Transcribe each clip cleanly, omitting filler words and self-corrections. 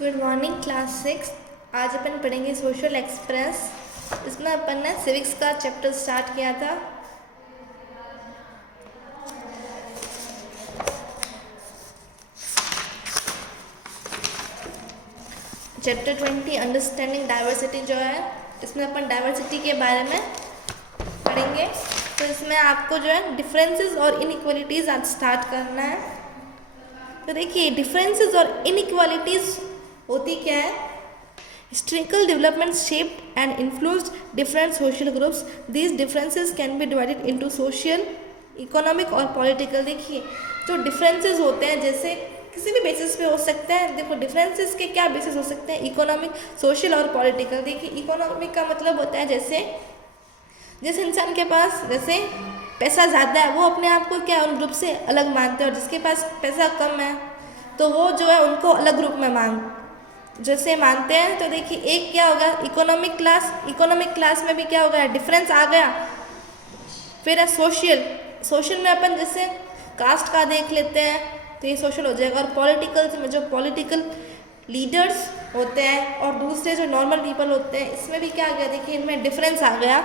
Good morning class 6। आज अपन पढ़ेंगे social express. इसमें अपन ने सिविक्स का चैप्टर स्टार्ट किया था। चैप्टर 20 अंडरस्टैंडिंग डाइवर्सिटी जो है, इसमें अपन डाइवर्सिटी के बारे में पढ़ेंगे। तो इसमें आपको जो है डिफरेंसेस और इनइक्वालिटीज़ आज स्टार्ट करना है। तो देखिए, डिफरेंसेस और इनइक्वालिटीज़ होती क्या है? Historical developments shaped and influenced different social groups. These differences can be divided into social, economic और political। देखिए, जो differences होते हैं जैसे किसी भी बेसिस पे हो सकते हैं। देखो, डिफरेंसेस के क्या बेसिस हो सकते हैं? इकोनॉमिक, सोशल और पॉलिटिकल। देखिए, इकोनॉमिक का मतलब होता है जैसे जिस इंसान के पास जैसे पैसा ज़्यादा है वो अपने आप को क्या उन ग्रुप से अलग मानते हैं, और जिसके पास पैसा कम है तो वो जो है उनको अलग ग्रुप में जैसे मानते हैं। तो देखिए, एक क्या होगा? इकोनॉमिक क्लास में भी क्या होगा? डिफरेंस आ गया। फिर है सोशल में अपन जैसे कास्ट का देख लेते हैं तो ये सोशल हो जाएगा। और पॉलिटिकल में जो पॉलिटिकल लीडर्स होते हैं और दूसरे जो नॉर्मल पीपल होते हैं, इसमें भी क्या आ गया? देखिए, इनमें डिफरेंस आ गया।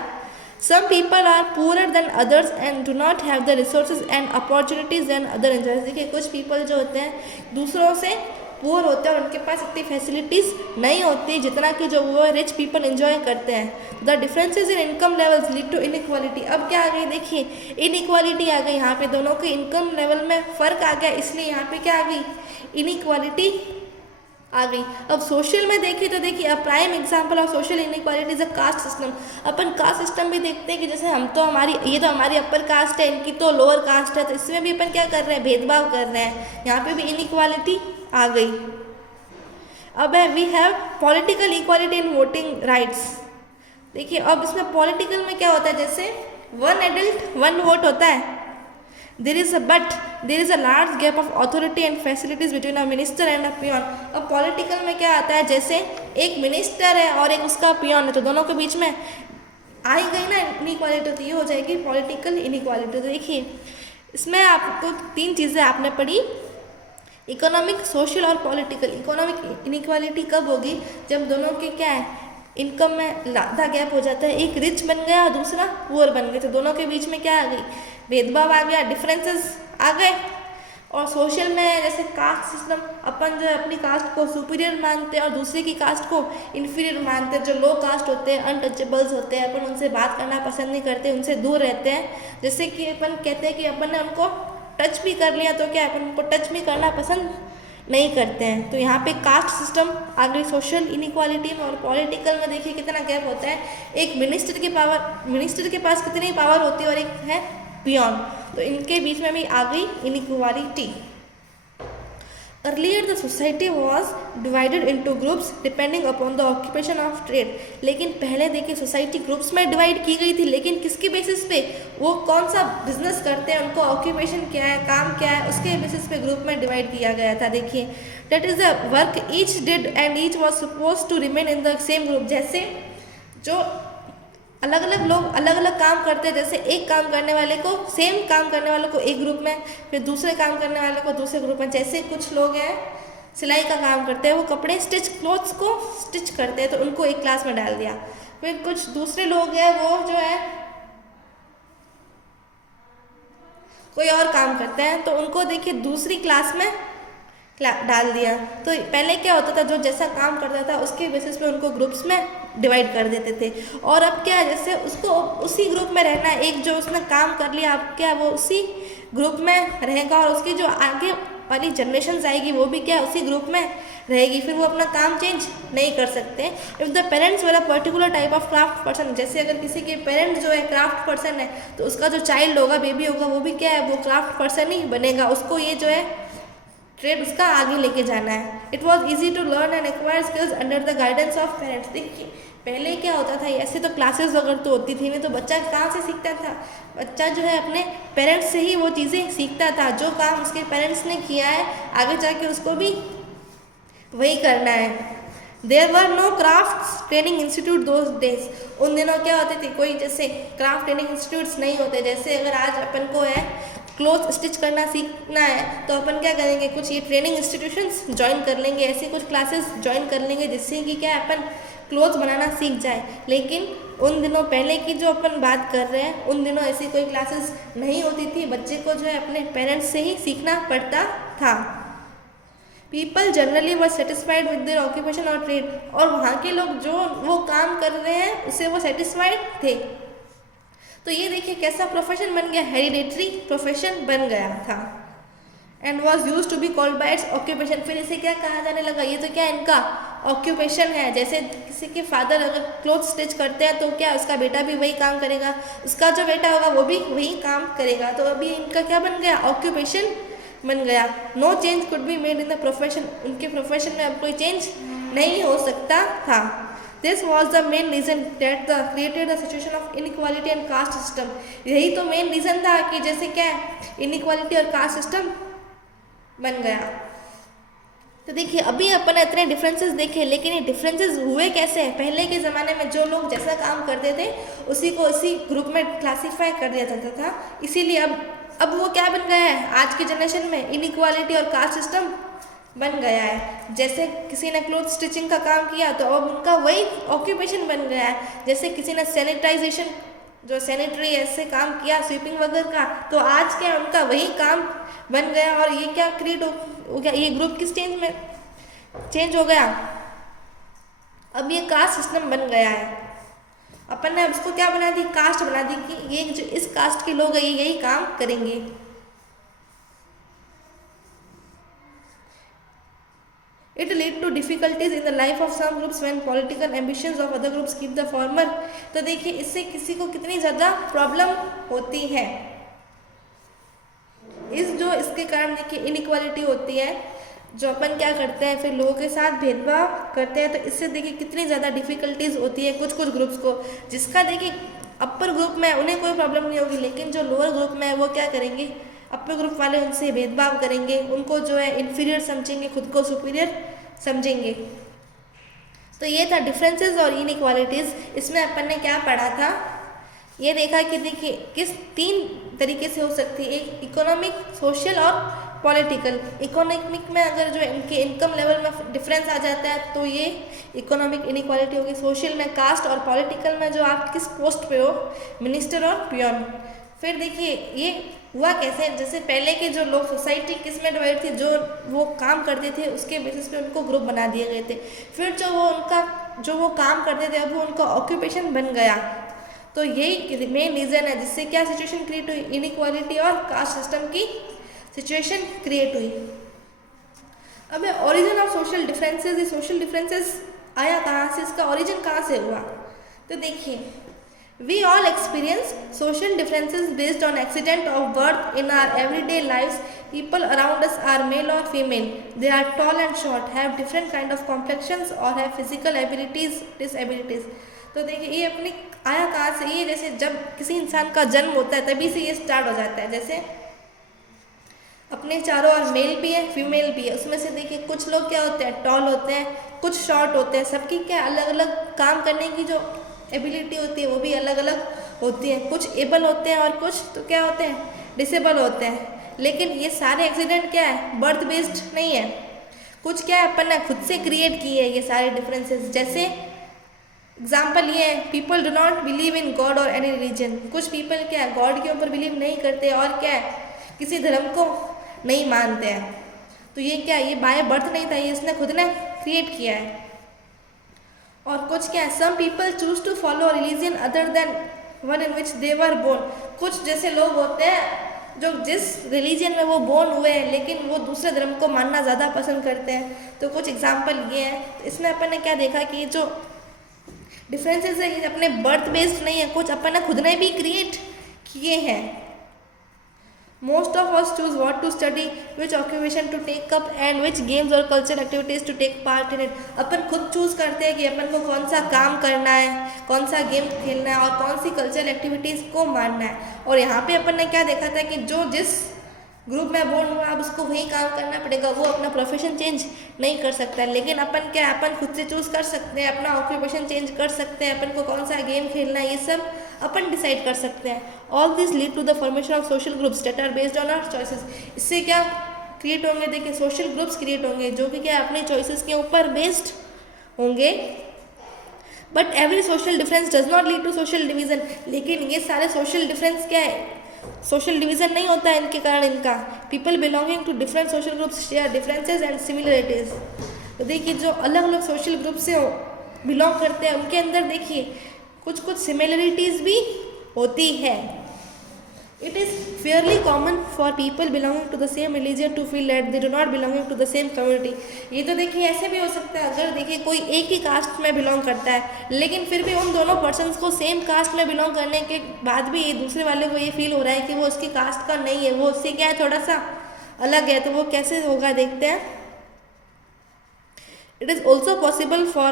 Some people are poorer than others and do not have the resources and opportunities than other enjoys। देखिए, कुछ पीपल जो होते हैं दूसरों से पुअर होते हैं और उनके पास इतनी फैसिलिटीज़ नहीं होती जितना कि जो वो रिच पीपल एंजॉय करते हैं। The differences in income levels lead to inequality. अब क्या आ गई? देखिए, इनइक्वालिटी आ गई। यहाँ पे दोनों के इनकम लेवल में फ़र्क आ गया, इसलिए यहाँ पे क्या आ गई? इनइक्वालिटी आ गई। अब सोशल में देखें तो देखिए, a prime example of social inequality is a caste system. Upon caste system भी देखते हैं कि जैसे हम तो ये तो हमारी अपर कास्ट है, इनकी तो लोअर कास्ट है, तो इसमें भी अपन क्या कर रहे हैं? भेदभाव कर रहे हैं। यहाँ पे भी इनइक्वालिटी आ गई। अब है we have political equality in voting rights. देखिए, अब इसमें पॉलिटिकल में क्या होता है? जैसे वन एडल्ट वन वोट होता है। There is a large gap of authority and facilities between a minister and a peon. अब पॉलिटिकल में क्या आता है? जैसे एक मिनिस्टर है और एक उसका पियोन है, तो दोनों के बीच में आ ही गई ना इनइक्वालिटी, तो ये हो जाएगी पॉलिटिकल इनइक्वालिटी। तो देखिए, इसमें आपको तीन चीज़ें आपने पढ़ी, इकोनॉमिक, सोशल और पॉलिटिकल। इकोनॉमिक इनइक्वालिटी कब होगी? जब दोनों के क्या है? इनकम में ज़्यादा गैप हो जाता है, एक रिच बन गया और दूसरा पुअर बन गया, तो दोनों के बीच में क्या आ गई? भेदभाव आ गया, डिफरेंसेस आ गए। और सोशल में जैसे कास्ट सिस्टम, अपन जो अपनी कास्ट को सुपीरियर मानते हैं और दूसरे की कास्ट को इन्फीरियर मानते हैं। जो लो कास्ट होते हैं, अनटचेबल्स होते हैं, अपन उनसे बात करना पसंद नहीं करते, उनसे दूर रहते हैं। जैसे कि अपन कहते हैं कि अपन ने उनको टच भी कर लिया तो क्या अपन उनको टच भी करना पसंद नहीं करते हैं। तो यहाँ पे कास्ट सिस्टम आ गई सोशल इनइक्वालिटी में। और पॉलिटिकल में देखिए कितना गैप होता है। एक मिनिस्टर के पास कितनी पावर होती है और एक है पियोन, तो इनके बीच में भी आ गई inequality. Earlier the society was divided into groups depending upon the occupation of trade। लेकिन पहले देखिए सोसाइटी ग्रुप्स में डिवाइड की गई थी, लेकिन किसके बेसिस पे? वो कौन सा बिजनेस करते हैं, उनको ऑक्यूपेशन क्या है, काम क्या है, उसके बेसिस पे ग्रुप में डिवाइड किया गया था। देखिए, that is the work each did and each was suppose to remain in the same group. जैसे जो अलग अलग लोग अलग अलग काम करते हैं, जैसे एक काम करने वाले को, सेम काम करने वालों को एक ग्रुप में, फिर दूसरे काम करने वाले को दूसरे ग्रुप में। जैसे कुछ लोग हैं सिलाई का काम करते हैं, वो कपड़े क्लॉथ्स को स्टिच करते हैं, तो उनको एक क्लास में डाल दिया। फिर कुछ दूसरे लोग हैं वो जो है कोई और काम करते हैं, तो उनको देखिए दूसरी क्लास में डाल दिया। तो पहले क्या होता था? जो जैसा काम करता था उसके बेसिस पे उनको ग्रुप्स में डिवाइड कर देते थे। और अब क्या है? जैसे उसको उसी ग्रुप में रहना है, एक जो उसने काम कर लिया, अब क्या वो उसी ग्रुप में रहेगा और उसकी जो आगे वाली जनरेशन आएगी वो भी क्या उसी ग्रुप में रहेगी, फिर वो अपना काम चेंज नहीं कर सकते। If the parents were a particular type of craft person, जैसे अगर किसी के पेरेंट्स जो है क्राफ्ट पर्सन है, तो उसका जो चाइल्ड होगा, बेबी होगा, वो भी क्या है? वो क्राफ्ट पर्सन ही बनेगा। उसको ये जो है ट्रेड उसका आगे लेके जाना है। It was easy to learn and acquire skills under the guidance of parents. देखिए, पहले क्या होता था? ऐसे तो क्लासेस वगैरह तो होती थी नहीं, तो बच्चा कहाँ से सीखता था? बच्चा जो है अपने पेरेंट्स से ही वो चीज़ें सीखता था। जो काम उसके पेरेंट्स ने किया है आगे जाके उसको भी वही करना है। There were no craft training institute those days. उन दिनों क्या होते थे? कोई जैसे क्राफ्ट ट्रेनिंग इंस्टीट्यूट्स नहीं होते। जैसे अगर आज अपन को है क्लोथ स्टिच करना सीखना है तो अपन क्या करेंगे, कुछ ये ट्रेनिंग इंस्टीट्यूशंस ज्वाइन कर लेंगे, ऐसी कुछ क्लासेस ज्वाइन कर लेंगे जिससे कि क्या अपन क्लोथ्स बनाना सीख जाए। लेकिन उन दिनों पहले की जो अपन बात कर रहे हैं, उन दिनों ऐसी कोई क्लासेस नहीं होती थी, बच्चे को जो है अपने पेरेंट्स से ही सीखना पड़ता था। People generally were satisfied with their occupation और ट्रेड, और वहाँ के लोग जो वो काम कर रहे हैं उससे वो सेटिस्फाइड थे। तो ये देखिए कैसा प्रोफेशन बन गया, हेरिडेटरी प्रोफेशन बन गया था। And was use to be called by its occupation, फिर इसे क्या कहा जाने लगा, ये तो क्या इनका ऑक्यूपेशन है। जैसे किसी के फादर अगर क्लोथ स्टिच करते हैं तो क्या उसका बेटा भी वही काम करेगा, उसका जो बेटा होगा वो भी वही काम करेगा। तो अभी इनका क्या बन गया, ऑक्यूपेशन बन गया। No change could be made in the profession, उनके प्रोफेशन में अब कोई चेंज नहीं हो सकता था। This was the main reason that the created the situation of inequality and caste system, यही तो मेन रीज़न था कि जैसे क्या इनइक्वालिटी और कास्ट सिस्टम बन गया। तो देखिए अभी अपन इतने डिफरेंसेस देखे, लेकिन ये डिफरेंसेस हुए कैसे हैं। पहले के ज़माने में जो लोग जैसा काम करते थे उसी को उसी ग्रुप में क्लासीफाई कर दिया जाता था, इसीलिए अब वो क्या बन गया है, आज की जनरेशन में इनइक्वालिटी और कास्ट सिस्टम बन गया है। जैसे किसी ने क्लोथ स्टिचिंग का काम किया तो अब उनका वही ऑक्यूपेशन बन गया है। जैसे किसी ने सैनिटाइजेशन, जो सैनिटरी ऐसे काम किया, स्वीपिंग वगैरह का, तो आज क्या उनका वही काम बन गया। और ये क्या क्रिएट हो गया, ये ग्रुप किस चेंज हो गया, अब ये कास्ट सिस्टम बन गया है। अपन ने अब इसको क्या बना दी, कास्ट बना दी कि ये जो इस कास्ट के लोग हैं ये यही काम करेंगे। It lead to difficulties in the life of some groups when political ambitions of other groups keep the former। तो देखिए इससे किसी को कितनी ज़्यादा प्रॉब्लम होती है। इसके कारण देखिए इनइक्वालिटी होती है, जो अपन क्या करते हैं फिर लोगों के साथ भेदभाव करते हैं, तो इससे देखिए कितनी ज़्यादा डिफ़िकल्टीज होती है कुछ ग्रुप्स को। जिसका देखिए अपर ग्रुप में उन्हें कोई प्रॉब्लम नहीं होगी, लेकिन जो लोअर ग्रुप में है वो क्या करेंगे, अपर ग्रुप वाले उनसे भेदभाव करेंगे, उनको जो है इन्फीरियर समझेंगे, खुद को सुपीरियर समझेंगे। तो ये था डिफरेंसेस और इनइक्वालिटीज़। इसमें अपन ने क्या पढ़ा था, ये देखा कि देखिए किस 3 तरीके से हो सकती है, एक इकोनॉमिक, सोशल और पॉलिटिकल। इकोनॉमिक में अगर जो इनके इनकम लेवल में डिफरेंस आ जाता है तो ये इकोनॉमिक इनइक्वालिटी होगी। सोशल में कास्ट, और पॉलिटिकल में जो आप किस पोस्ट पे हो, मिनिस्टर और पियोन। फिर देखिए ये हुआ कैसे, जैसे पहले के जो लोग सोसाइटी किस में डिवाइड थी, जो वो काम करते थे उसके बेसिस पे उनको ग्रुप बना दिए गए थे। फिर जो वो काम करते थे अब वो उनका ऑक्यूपेशन बन गया। तो यही मेन रीज़न है जिससे क्या सिचुएशन क्रिएट हुई, इनइक्वालिटी और कास्ट सिस्टम की सिचुएशन क्रिएट हुई। अब ओरिजिन ऑफ सोशल डिफरेंसेस, ये सोशल डिफरेंसेस आया कहाँ से, इसका ओरिजिन कहाँ से हुआ। तो देखिए we all experience social differences based on accident of birth in our everyday lives. People around us are male or female, they are tall and short, have different kind of complexions or have physical abilities, disabilities। तो देखिए ये अपनी आया कहाँ से, ये जैसे जब किसी इंसान का जन्म होता है तभी से ये स्टार्ट हो जाता है। जैसे अपने चारों ओर मेल भी है, फीमेल भी है, उसमें से देखिए कुछ लोग क्या होते हैं, टॉल होते हैं, कुछ शॉर्ट होते हैं, सबकी क्या अलग अलग काम करने की जो एबिलिटी होती है वो भी अलग अलग होती है। कुछ एबल होते हैं और कुछ तो क्या होते हैं, डिसेबल होते हैं। लेकिन ये सारे एक्सीडेंट क्या है, बर्थ बेस्ड नहीं है, कुछ क्या है अपन ने खुद से क्रिएट किए हैं ये सारे डिफरेंसेस। जैसे एग्जाम्पल ये है, people do not believe in God और एनी रिलीजन। कुछ पीपल क्या है गॉड के ऊपर बिलीव नहीं करते और क्या है किसी धर्म को नहीं मानते हैं। तो ये क्या है, ये बाय बर्थ नहीं था, ये इसने खुद ने क्रिएट किया है। और कुछ क्या है, some people choose to follow religion other than one in which they were born. कुछ जैसे लोग होते हैं जो जिस रिलीजन में वो बोर्न हुए हैं लेकिन वो दूसरे धर्म को मानना ज़्यादा पसंद करते हैं। तो कुछ एग्जाम्पल ये है। इसमें अपन ने क्या देखा कि जो डिफरेंसेस है ये अपने बर्थ बेस्ड नहीं है, कुछ अपन ने खुद ने भी क्रिएट किए हैं। Most of us choose what to study, which occupation to take up and which games or cultural activities to take part in it। अपन खुद चूज़ करते हैं कि अपन को कौन सा काम करना है, कौन सा गेम खेलना है और कौन सी कल्चरल एक्टिविटीज़ को मानना है। और यहाँ पे अपन ने क्या देखा था कि जो जिस ग्रुप में बोर्न हुआ, अब उसको वही काम करना पड़ेगा, वो अपना प्रोफेशन चेंज नहीं कर सकता। लेकिन अपन क्या, अपन खुद से चूज़ कर सकते हैं, अपना ऑक्यूपेशन चेंज कर सकते हैं, अपन को कौन सा गेम खेलना है ये सब अपन डिसाइड कर सकते हैं। All this lead to the formation of social groups that are based on our choices. इससे क्या क्रिएट होंगे, देखिए सोशल ग्रुप्स क्रिएट होंगे जो कि क्या अपने चॉइसेस के ऊपर बेस्ड होंगे। But every social difference does not lead to social division. लेकिन ये सारे सोशल डिफरेंस क्या है, सोशल डिवीजन नहीं होता है इनके कारण। इनका people belonging to different social groups share differences and similarities. तो देखिए जो अलग अलग सोशल ग्रुप से बिलोंग करते हैं उनके अंदर देखिए कुछ कुछ सिमिलरिटीज भी होती है। It is fairly common for people belonging to the same religion to feel that they do not belonging to the same community. ये तो देखिए ऐसे भी हो सकता है, अगर देखिए कोई एक ही कास्ट में बिलोंग करता है लेकिन फिर भी उन दोनों पर्सन्स को सेम कास्ट में बिलोंग करने के बाद भी ये दूसरे वाले को ये फील हो रहा है कि वो उसकी कास्ट का नहीं है, वो उससे क्या है थोड़ा सा अलग है, तो वो कैसे होगा देखते हैं। It is also possible for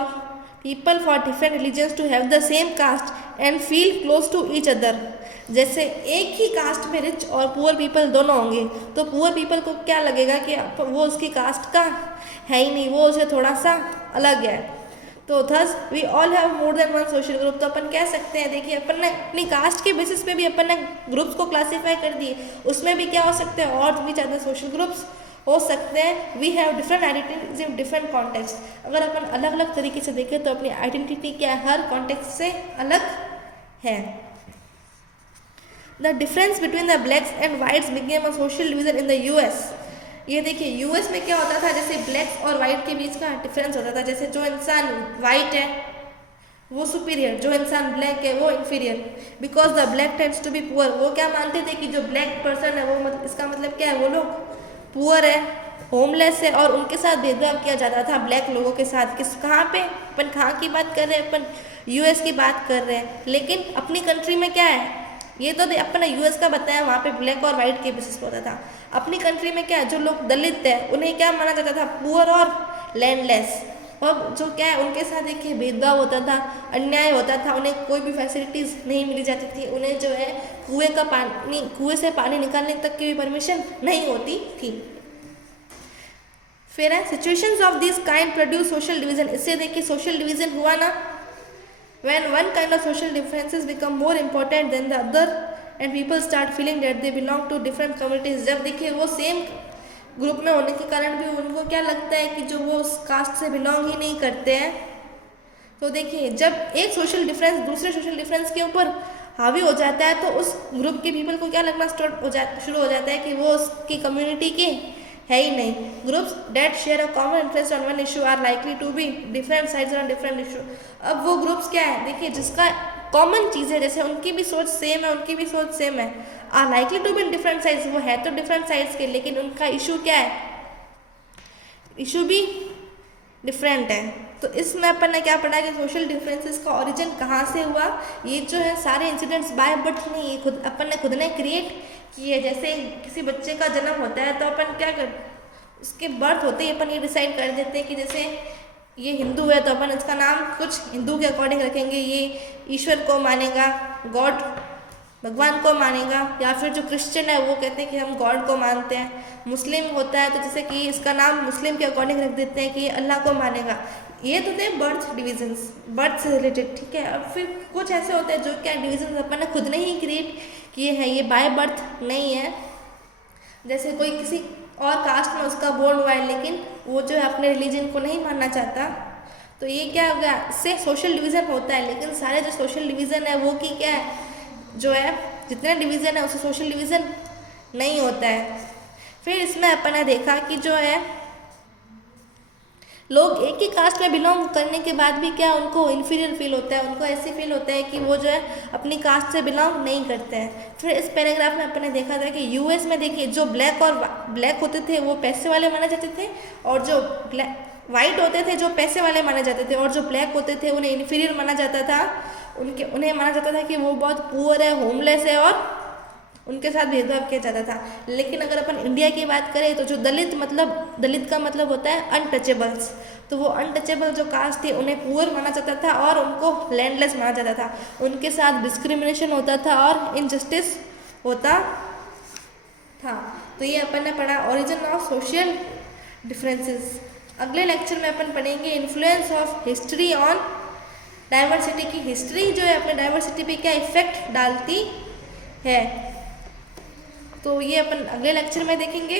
people for different religions to have the same caste and feel close to each other. जैसे एक ही कास्ट में रिच और पुअर पीपल दोनों होंगे तो पुअर पीपल को क्या लगेगा कि वो उसकी कास्ट का है ही नहीं, वो उसे थोड़ा सा अलग है। तो thus we all have more than one social group. तो अपन कह सकते हैं, देखिए अपन ने अपनी कास्ट के बेसिस पे भी अपन ने ग्रुप्स को क्लासीफाई कर दिए, उसमें भी क्या हो सकते हैं और भी ज़्यादा सोशल ग्रुप्स हो सकते हैं। We have different identities in different context. अगर अपन अलग अलग तरीके से देखें तो अपनी आइडेंटिटी क्या है, हर कॉन्टेक्स्ट से अलग है। The difference between the blacks and whites became a social division in the US. ये देखिए यूएस में क्या होता था, जैसे ब्लैक्स और वाइट के बीच का डिफरेंस होता था। जैसे जो इंसान वाइट है वो सुपीरियर, जो इंसान ब्लैक है वो inferior. Because the black tends to be poor. वो क्या मानते थे कि जो ब्लैक पर्सन है वो इसका मतलब क्या है, वो लोग पुअर है, होमलेस है, और उनके साथ भेदभाव किया जाता था ब्लैक लोगों के साथ। किस कहाँ पे, अपन कहाँ की बात कर रहे हैं, अपन यूएस की बात कर रहे हैं। लेकिन अपनी कंट्री में क्या है, ये तो अपन ने यूएस का बताया, वहाँ पे ब्लैक और वाइट के बेसिस पे होता था। अपनी कंट्री में क्या है, जो लोग दलित है उन्हें क्या माना जाता था, पुअर और लैंडलेस। और जो क्या है उनके साथ देखिए भेदभाव होता था, अन्याय होता था, उन्हें कोई भी फैसिलिटीज़ नहीं मिली जाती थी, उन्हें जो है कुएं से पानी निकालने तक की भी परमिशन नहीं होती थी। फिर है situations of this kind produce social division. इससे देखिए सोशल डिवीजन हुआ ना, when one kind of social differences become more important than the other and people start feeling that they belong to different communities। जब देखिए वो same group में होने के कारण भी उनको क्या लगता है कि जो वो उस कास्ट से बिलोंग ही नहीं करते हैं। तो देखिए जब एक सोशल डिफरेंस दूसरे सोशल डिफरेंस के ऊपर हावी हो जाता है तो उस ग्रुप के पीपल को क्या लगना शुरू हो जाता है कि वो उसकी कम्युनिटी के है ही नहीं। Groups that share a common interest on one issue are likely to be different sides on different issue. अब वो ग्रुप्स क्या है, देखिए जिसका कॉमन चीज़ है, जैसे उनकी भी सोच सेम है, उनकी भी सोच सेम है, are likely to be in different sides. वो है तो डिफरेंट साइड्स के, लेकिन उनका इशू क्या है, इशू भी डिफरेंट है। तो इसमें अपन ने क्या पढ़ा कि सोशल डिफरेंसेस का ओरिजिन कहाँ से हुआ। ये जो है सारे इंसिडेंट्स बाय बर्थ नहीं, ये खुद अपन ने क्रिएट किए। जैसे किसी बच्चे का जन्म होता है तो अपन क्या कर, उसके बर्थ होते ही अपन ये डिसाइड कर देते हैं कि जैसे ये हिंदू है तो अपन इसका नाम कुछ हिंदू के अकॉर्डिंग रखेंगे, ये ईश्वर को मानेगा, गॉड भगवान को मानेगा। या फिर जो क्रिश्चियन है वो कहते हैं कि हम गॉड को मानते हैं। मुस्लिम होता है तो जैसे कि इसका नाम मुस्लिम के अकॉर्डिंग रख देते हैं कि ये अल्लाह को मानेगा। ये तो थे बर्थ डिविजन्स, बर्थ से रिलेटेड, ठीक है। अब फिर कुछ ऐसे होते हैं जो क्या डिविजन्स अपन ने खुद ने ही क्रिएट किए हैं, ये बाय बर्थ नहीं है। जैसे कोई किसी और कास्ट में उसका बोर्न हुआ है लेकिन वो जो है अपने रिलीजन को नहीं मानना चाहता, तो ये क्या हो गया, इससे सोशल डिवीज़न होता है। लेकिन सारे जो सोशल डिवीज़न है वो की क्या है, जो है जितने डिवीज़न है उससे सोशल डिवीज़न नहीं होता है। फिर इसमें अपन ने देखा कि जो है लोग एक ही कास्ट में बिलोंग करने के बाद भी क्या उनको इन्फीरियर फील होता है, उनको ऐसे फील होता है कि वो जो है अपनी कास्ट से बिलोंग नहीं करते हैं। फिर इस पैराग्राफ में अपन ने देखा था कि यूएस में देखिए जो ब्लैक होते थे वो पैसे वाले माने जाते थे, और जो वाइट होते थे जो पैसे वाले माने जाते थे, और जो ब्लैक होते थे उन्हें इन्फीरियर माना जाता था। उन्हें माना जाता था कि वो बहुत पुअर है, होमलेस है, और उनके साथ भेदभाव किया जाता था। लेकिन अगर अपन इंडिया की बात करें तो जो दलित का मतलब होता है अनटचेबल्स, तो वो अनटचेबल जो कास्ट थी उन्हें पुअर माना जाता था और उनको लैंडलेस माना जाता था। उनके साथ डिस्क्रिमिनेशन होता था और इनजस्टिस होता था। तो ये अपन ने पढ़ा ओरिजिन ऑफ सोशल डिफरेंसेस। अगले लेक्चर में अपन पढ़ेंगे influence of history on diversity की हिस्ट्री जो है अपने डाइवर्सिटी पे क्या इफेक्ट डालती है, तो ये अपन अगले लेक्चर में देखेंगे।